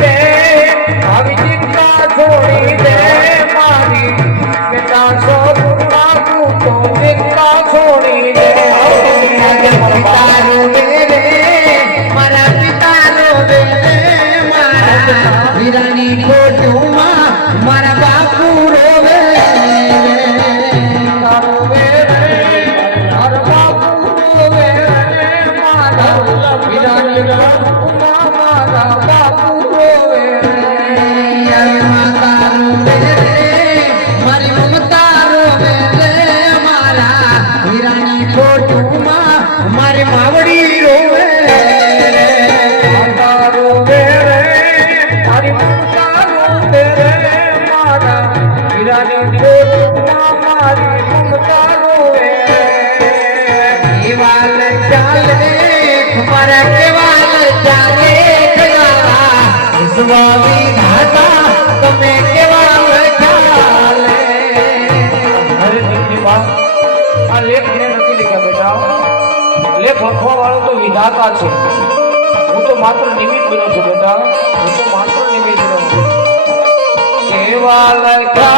दे भाभी जिंदा छोड़ी दे मारी बेटा सो पूरा तू तो जिंदा छोड़ी दे पिता रोवे रे मारा पिता रोवे रे मारा वीरानी को क्यों मारा સ્વામી આ લેખ મેં નથી લખ્યા બેટા લેખ લખવા વાળો તો વિધાતા છે હું તો માત્ર નિમિત્ત બન્યો છું બેટા હું તો માત્ર નિમિત્ત બન્યો છું કેવા લખા